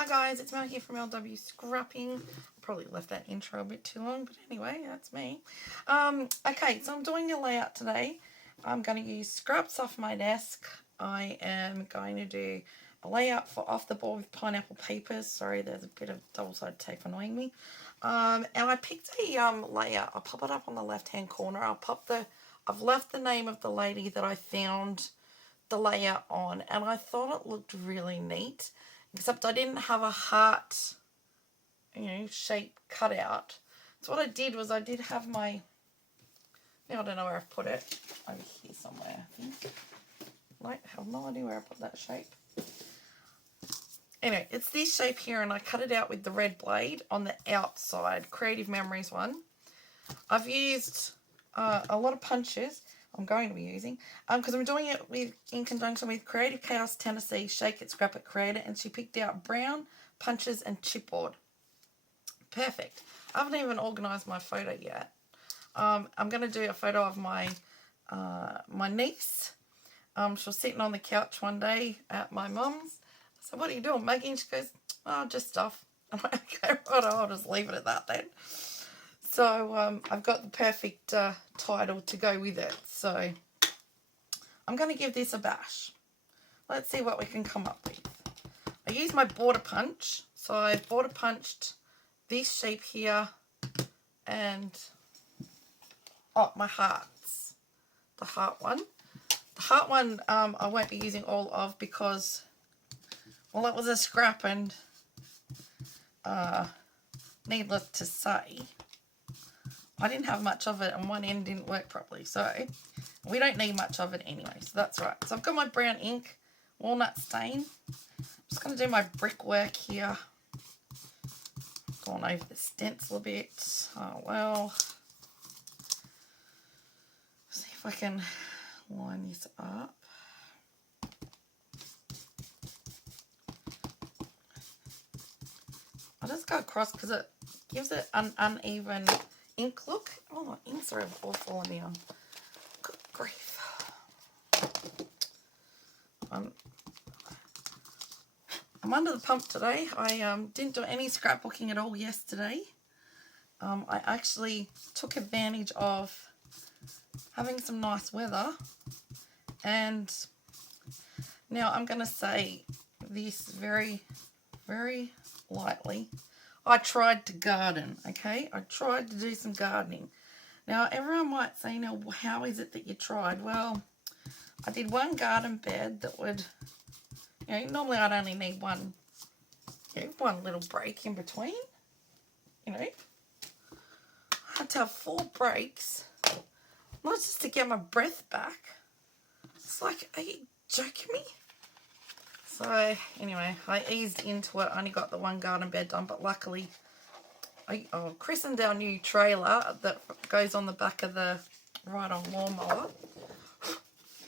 Hi guys, it's Mel here from LW Scrapping. Probably left that intro a bit too long, but anyway, that's me. Okay, so I'm doing a layout today. I'm going to use scraps off my desk. I am going to do a layout for off the board with pineapple papers. Sorry, there's a bit of double-sided tape annoying me. And I picked a layout. I'll pop it up on the left-hand corner. I've left the name of the lady that I found the layout on, and I thought it looked really neat, except I didn't have a heart, shape cut out. So what I did was I did have my, I don't know where I've put it, over here somewhere, I think. I have no idea where I put that shape. Anyway, it's this shape here, and I cut it out with the red blade on the outside, Creative Memories one. I've used a lot of punches. I'm going to be using, because I'm doing it in conjunction with Creative Chaos Tennessee, Shake It, Scrap It Creator, and she picked out brown, punches, and chipboard. Perfect. I haven't even organised my photo yet. I'm going to do a photo of my niece. She was sitting on the couch one day at my mum's. I said, "What are you doing, Maggie?" And she goes, "Oh, just stuff." I'm like, "Okay, right, I'll just leave it at that then." So I've got the perfect title to go with it. So I'm going to give this a bash. Let's see what we can come up with. I used my border punch. So I border punched this shape here and, my hearts. The heart one. The heart one I won't be using all of because, well, it was a scrap and needless to say, I didn't have much of it and one end didn't work properly. So we don't need much of it anyway. So that's right. So I've got my brown ink, walnut stain. I'm just going to do my brickwork here. Going over the stencil a bit. Oh, well. See if I can line this up. I'll just go across because it gives it an uneven ink look. Oh, my inks are all falling down. Good grief. I'm under the pump today. I didn't do any scrapbooking at all yesterday. I actually took advantage of having some nice weather, and now I'm going to say this very, very lightly. I tried to garden, okay? I tried to do some gardening. Now, everyone might say, now, how is it that you tried? Well, I did one garden bed that would, normally I'd only need one little break in between, I had to have 4 breaks, not just to get my breath back. It's like, are you joking me? So, anyway, I eased into it. I only got the one garden bed done, but luckily, I christened our new trailer that goes on the back of the ride-on lawnmower.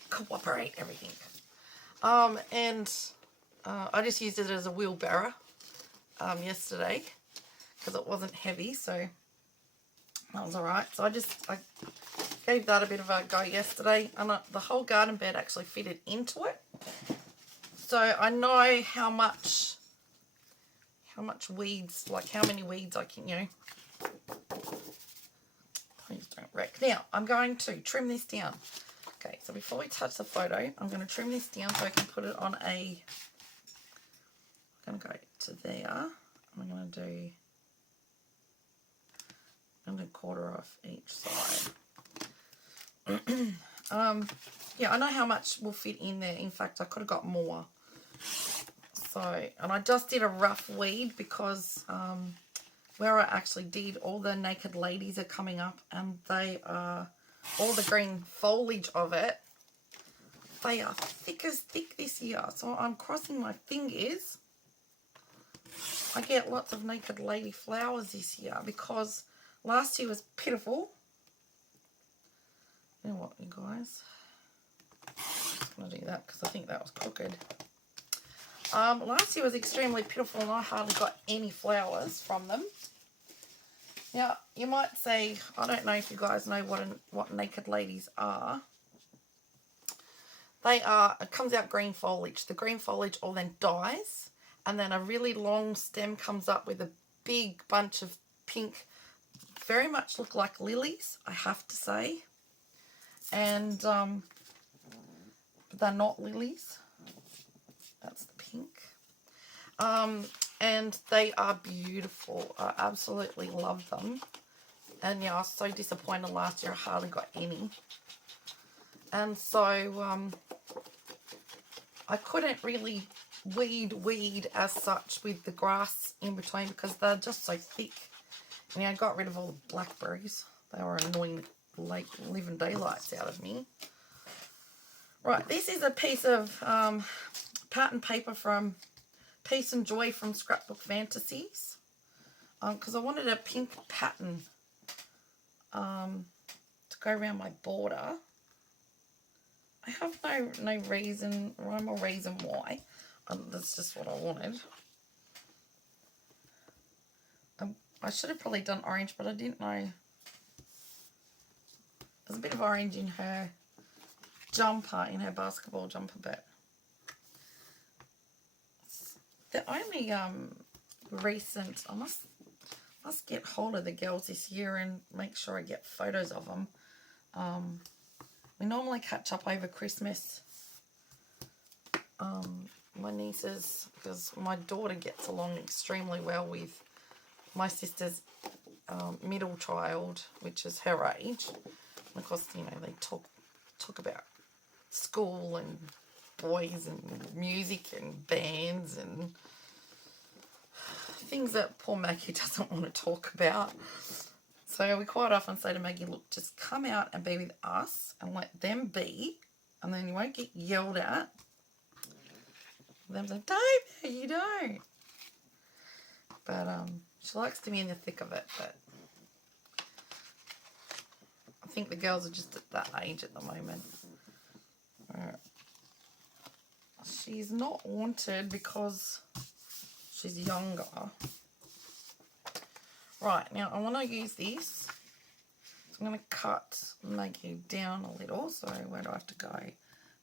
Cooperate, everything. And I just used it as a wheelbarrow yesterday because it wasn't heavy, so that was alright. So I gave that a bit of a go yesterday, and the whole garden bed actually fitted into it. So I know how much weeds, like how many weeds I can, please don't wreck. Now, I'm going to trim this down. Okay, so before we touch the photo, I'm going to trim this down so I can put it on I'm going to go to there. I'm going to quarter off each side. Yeah, I know how much will fit in there. In fact, I could have got more. So, and I just did a rough weed because where I actually did, all the naked ladies are coming up, and they are, all the green foliage of it, they are thick as thick this year. So I'm crossing my fingers I get lots of naked lady flowers this year, because last year was pitiful. You know what, you guys? I'm going to do that because I think that was crooked. Last year was extremely pitiful and I hardly got any flowers from them. Now, you might say, I don't know if you guys know what naked ladies are. They are, it comes out green foliage. The green foliage all then dies, and then a really long stem comes up with a big bunch of pink, very much look like lilies, I have to say. And but they're not lilies. That's the pink. And they are beautiful. I absolutely love them. And yeah, I was so disappointed last year. I hardly got any. And so I couldn't really weed as such with the grass in between because they're just so thick. And yeah, I got rid of all the blackberries. They were annoying the living daylights out of me. Right, this is a piece of pattern paper from Peace and Joy from Scrapbook Fantasies. Because I wanted a pink pattern to go around my border. I have no reason, rhyme or reason why. That's just what I wanted. I should have probably done orange, but I didn't know. There's a bit of orange in her jumper, in her basketball jumper, but the only recent, I must get hold of the girls this year and make sure I get photos of them. We normally catch up over Christmas. My nieces, because my daughter gets along extremely well with my sister's middle child, which is her age. And of course, you know, they talk about school and boys and music and bands and things that poor Maggie doesn't want to talk about. So we quite often say to Maggie, look, just come out and be with us and let them be, and then you won't get yelled at. And them say, don't, you don't. But she likes to be in the thick of it, but I think the girls are just at that age at the moment. She's not wanted because she's younger. Right, now I want to use this. So I'm going to cut Maggie down a little. So where do I have to go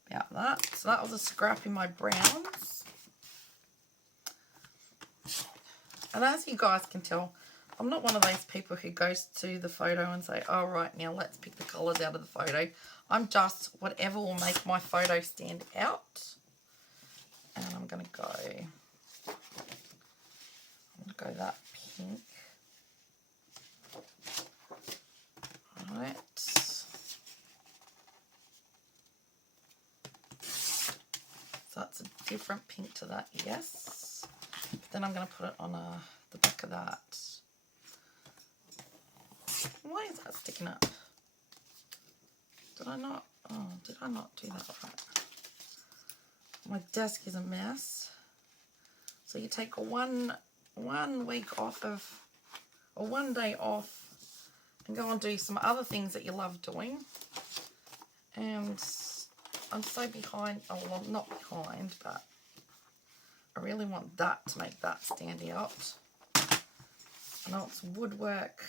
about that? So that was a scrap in my browns. And as you guys can tell, I'm not one of those people who goes to the photo and say, oh, right, now let's pick the colours out of the photo. I'm just whatever will make my photo stand out. And I'm going to go that pink. Right. So that's a different pink to that, yes. But then I'm going to put it on the back of that. Why is that sticking up? Did I not do that right? My desk is a mess. So you take one week off or 1 day off and go and do some other things that you love doing. And I'm so behind. Oh, well, I'm not behind, but I really want that to make that stand out. I know it's woodwork.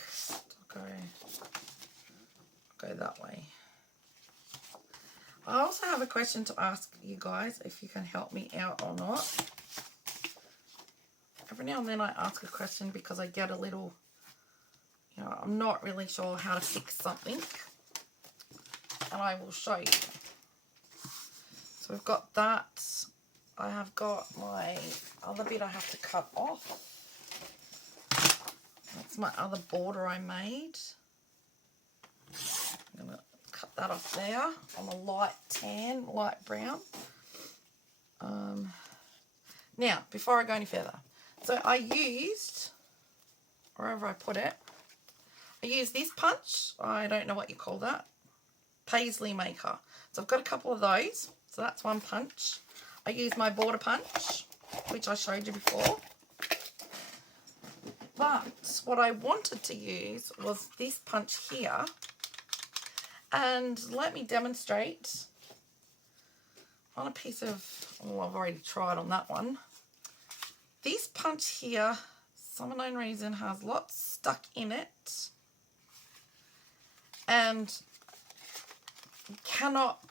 I'll go that way. I also have a question to ask you guys, if you can help me out or not. Every now and then I ask a question because I get a little, you know, I'm not really sure how to fix something. And I will show you. So we've got that. I have got my other bit I have to cut off. That's my other border I made. I'm going to cut that off there on a light tan, light brown. Now, before I go any further, so I used, wherever I put it, I used this punch. I don't know what you call that. Paisley maker. So I've got a couple of those. So that's one punch. I used my border punch, which I showed you before. But what I wanted to use was this punch here. And let me demonstrate on a piece of, oh, I've already tried on that one. This punch here, some unknown reason, has lots stuck in it. And cannot,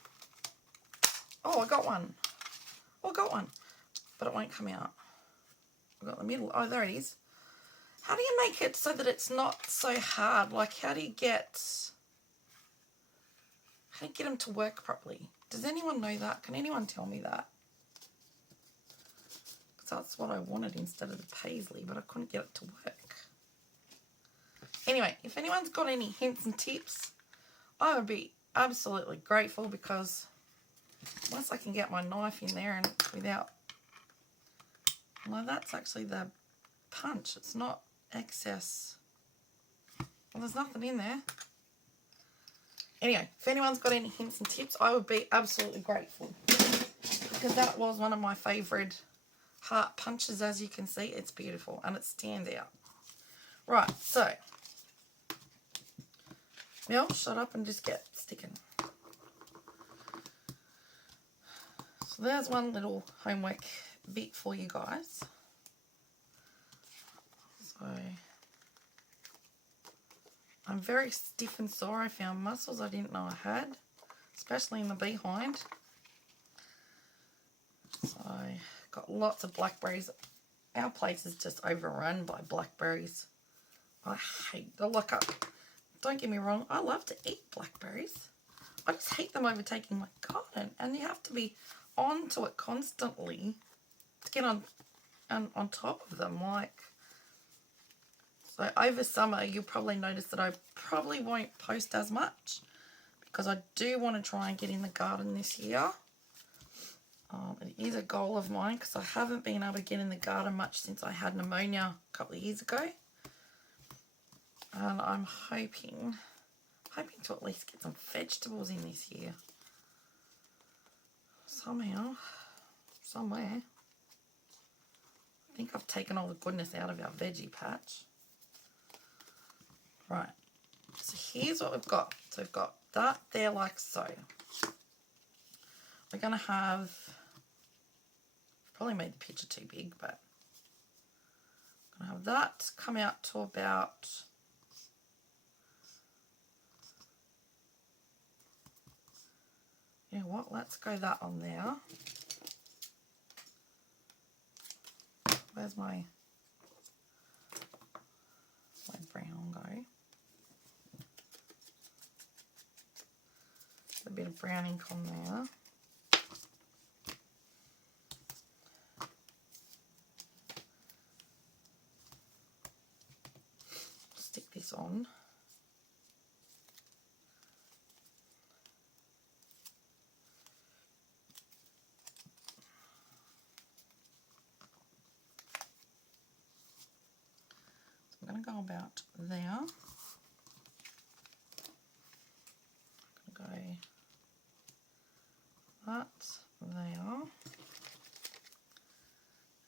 oh, I got one. Oh, I got one. But it won't come out. I've got the middle. Oh, there it is. How do you make it so that it's not so hard? Like, how do you get them to work properly? Does anyone know that? Can anyone tell me that? Because that's what I wanted instead of the paisley, but I couldn't get it to work. Anyway, if anyone's got any hints and tips, I would be absolutely grateful, because once I can get my knife in there and without... Well, that's actually the punch. It's not excess. Well, there's nothing in there. Anyway, if anyone's got any hints and tips, I would be absolutely grateful, because that was one of my favourite heart punches. As you can see, it's beautiful and it stands out. Right, so now shut up and just get sticking. So there's one little homework bit for you guys. So I'm very stiff and sore. I found muscles I didn't know I had, especially in the behind. So I got lots of blackberries. Our place is just overrun by blackberries. I hate the look-up. Don't get me wrong, I love to eat blackberries. I just hate them overtaking my garden, and you have to be on to it constantly to get on top of them. Like, so over summer, you'll probably notice that I probably won't post as much, because I do want to try and get in the garden this year. It is a goal of mine, because I haven't been able to get in the garden much since I had pneumonia a couple of years ago. And I'm hoping to at least get some vegetables in this year. Somehow, somewhere. I think I've taken all the goodness out of our veggie patch. Right, so here's what we've got. So we've got that there like so. We're going to have, probably made the picture too big, but I'm going to have that come out to about, you know what, let's go that on there. Where's my brown go? A bit of brown ink on there. Stick this on. So I'm going to go about there. I'm going to go that there.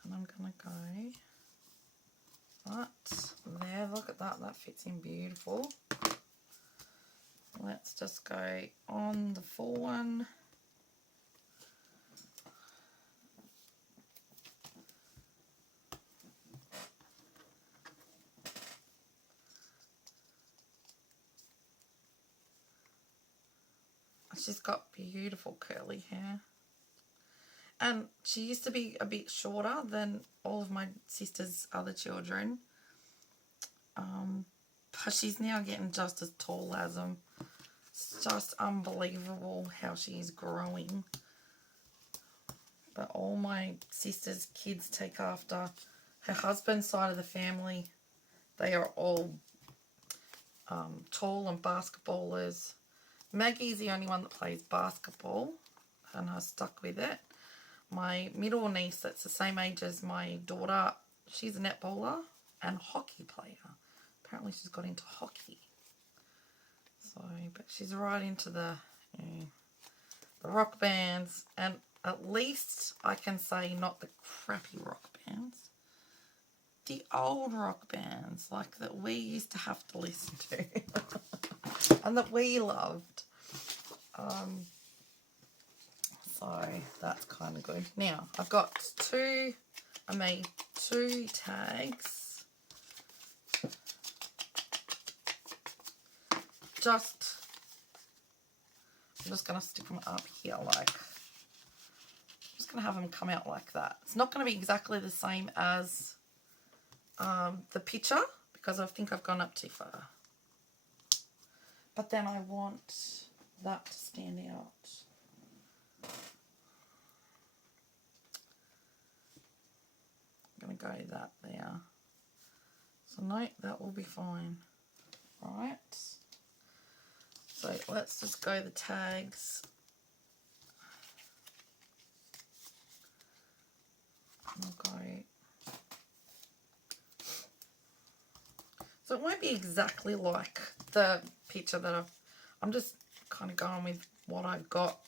And I'm going to go that there. Look at that, that fits in beautiful. Let's just go on the full one. She's got beautiful curly hair. And she used to be a bit shorter than all of my sister's other children. But she's now getting just as tall as them. It's just unbelievable how she's growing. But all my sister's kids take after her husband's side of the family. They are all tall and basketballers. Maggie's the only one that plays basketball, and I stuck with it. My middle niece, that's the same age as my daughter, she's a netballer and hockey player. Apparently she's got into hockey. So, but she's right into the rock bands, and at least I can say not the crappy rock bands. The old rock bands, like that we used to have to listen to and that we loved. So that's kind of good. Now I've got I made two tags. I'm just going to stick them up here like, I'm just going to have them come out like that. It's not going to be exactly the same as the picture because I think I've gone up too far. But then I want that to stand out. I'm going to go that there. So no, that will be fine. Right. So let's just go the tags. I'll go. So it won't be exactly like the picture that I'm just kind of going with what I've got.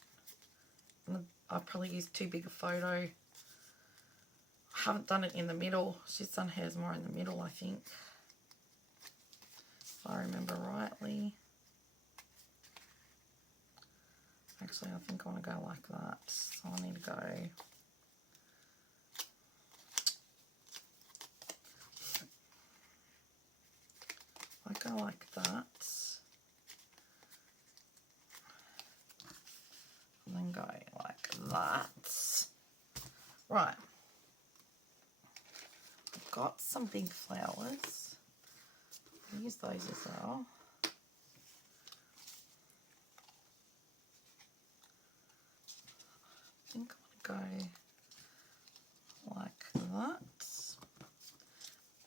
I've probably used too big a photo. I haven't done it in the middle. She's done hers more in the middle, I think. If I remember rightly. Actually, I think I want to go like that. So I need to go. I go like that. And then go like that. Right. I've got some big flowers. I'll use those as well. I think I'm going to go like that.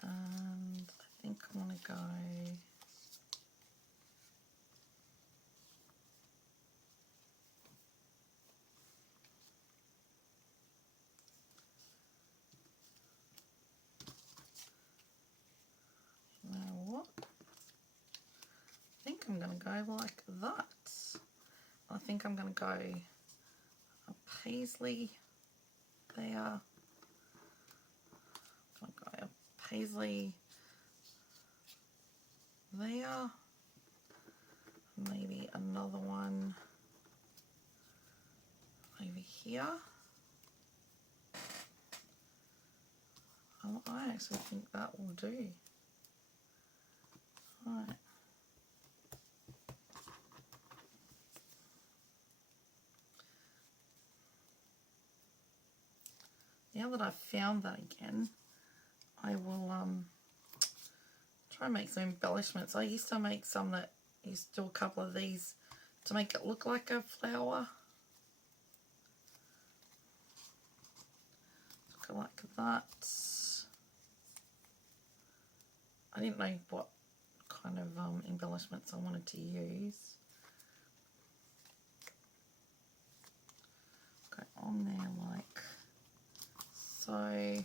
And I think I'm going to go I'm going to go like that. I think I'm going to go a paisley there. I'm going to go a paisley there. Maybe another one over here. Oh, I actually think that will do. Right. Now that I've found that again, I will try and make some embellishments. I used to make some that used to do a couple of these to make it look like a flower. Go like that. I didn't know what kind of embellishments I wanted to use. Go on there like so.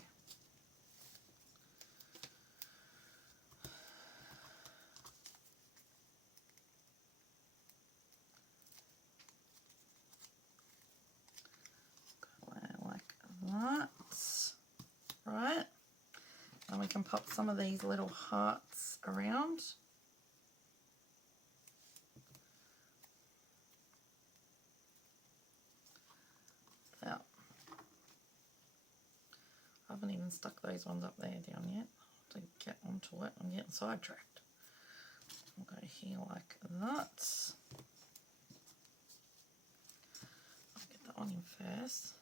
That, right, and we can pop some of these little hearts around. Now, I haven't even stuck those ones up there down yet. To get onto it, I'm getting sidetracked. I'll go here like that. I'll get that one in first.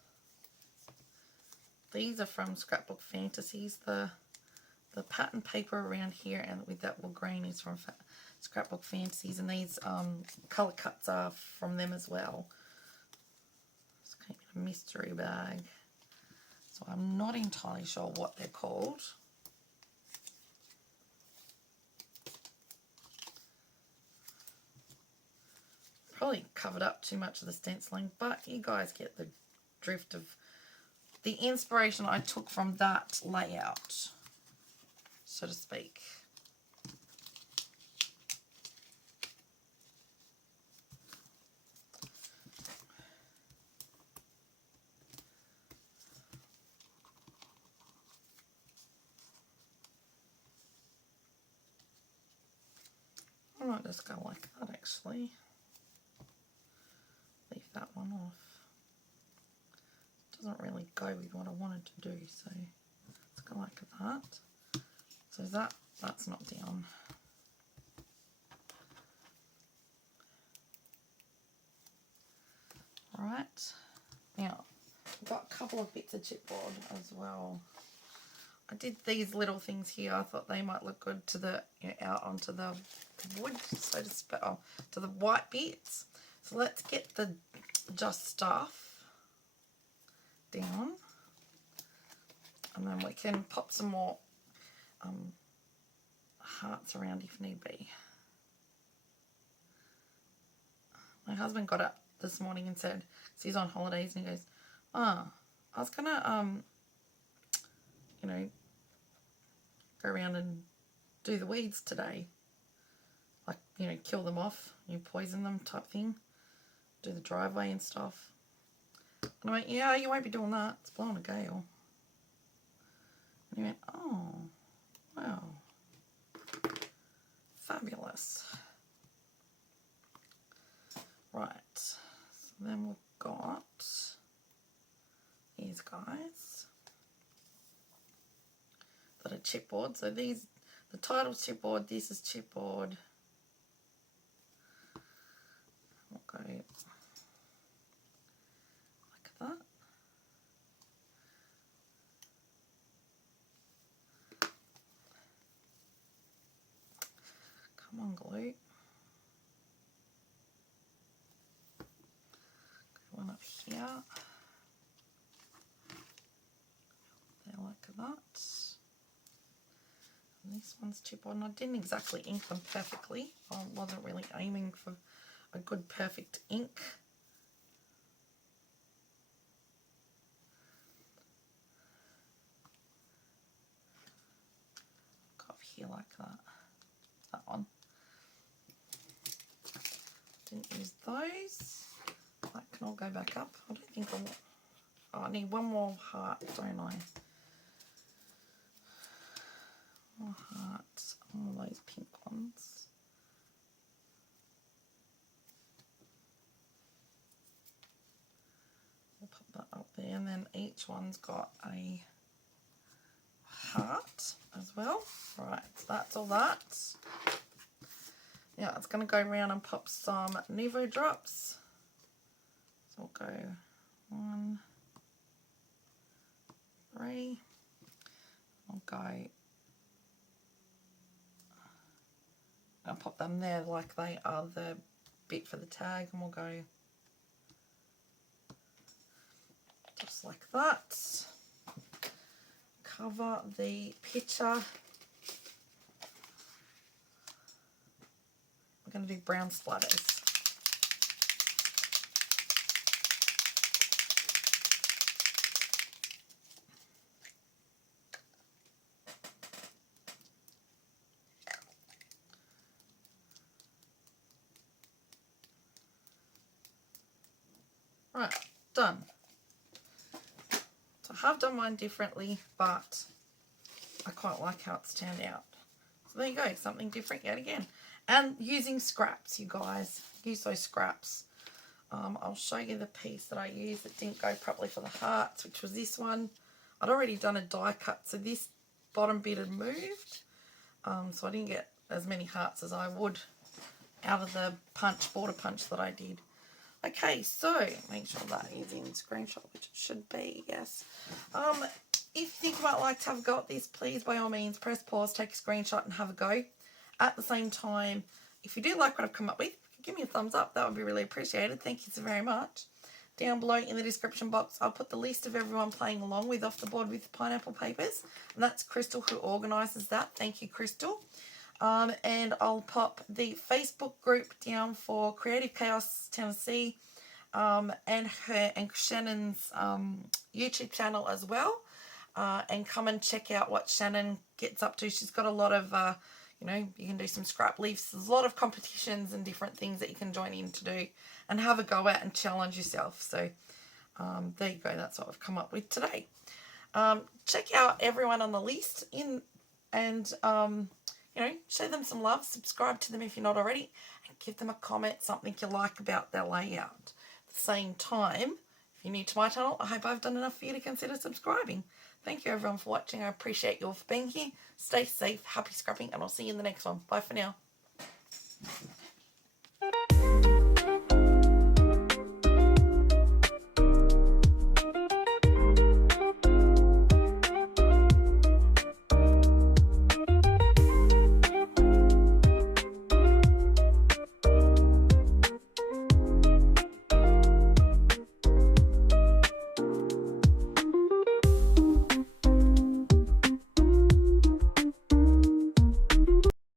These are from Scrapbook Fantasies. The pattern paper around here and with that wood grain is from Scrapbook Fantasies, and these colour cuts are from them as well. It's kind of a mystery bag, so I'm not entirely sure what they're called. Probably covered up too much of the stenciling, but you guys get the drift of the inspiration I took from that layout, so to speak. I might just go like that actually. Leave that one off. Doesn't really go with what I wanted to do, so let's go like that. So that's not down. Right, now I've got a couple of bits of chipboard as well. I did these little things here. I thought they might look good to the, you know, out onto the wood, so to speak, to the white bits. So let's get the just stuff down, and then we can pop some more hearts around if need be. My husband got up this morning and said, because he's on holidays, and he goes, I was gonna you know, go around and do the weeds today, like, you know, kill them off, you poison them type thing, do the driveway and stuff. And I went, yeah, you won't be doing that, it's blowing a gale. And he went, oh, wow, fabulous. Right, so then we've got these guys that are chipboard. So these, the title's chipboard, this is chipboard. We'll go like that. Come on, glue. Go one up here. There like that. And this one's chipboard, and I didn't exactly ink them perfectly. I wasn't really aiming for a good perfect ink. Go up here like that. That one. Didn't use those. That can all go back up. I don't think I'll... Oh, I need one more heart, don't I? More hearts, all those pink ones. We'll pop that up there, and then each one's got a heart as well. Right, so that's all that. Yeah, it's going to go around and pop some Nuvo drops. So we'll go 1, 3. I'll go. I'll pop them there like they are the bit for the tag, and we'll go just like that. Cover the picture. We're going to do brown splatters. Right, done. So I have done mine differently, but I quite like how it's turned out. So there you go, something different yet again. And using scraps, you guys. Use those scraps. I'll show you the piece that I used that didn't go properly for the hearts, which was this one. I'd already done a die cut, so this bottom bit had moved. So I didn't get as many hearts as I would out of the border punch that I did. Okay, so make sure that is in screenshot, which it should be, yes. If you think you might like to have a go at this, please, by all means, press pause, take a screenshot and have a go. At the same time, if you do like what I've come up with, give me a thumbs up. That would be really appreciated. Thank you so very much. Down below in the description box, I'll put the list of everyone playing along with Off the Board with Pineapple Papers. And that's Crystal who organises that. Thank you, Crystal. And I'll pop the Facebook group down for Creative Chaos Tennessee, and Shannon's YouTube channel as well. And come and check out what Shannon gets up to. She's got a lot of, you know, you can do some scrap leaves. There's a lot of competitions and different things that you can join in to do and have a go at and challenge yourself. So there you go. That's what I've come up with today. Check out everyone on the list and you know, show them some love. Subscribe to them if you're not already, and give them a comment, something you like about their layout. At the same time, if you're new to my channel, I hope I've done enough for you to consider subscribing. Thank you everyone for watching. I appreciate you all for being here. Stay safe, happy scrapping, and I'll see you in the next one. Bye for now.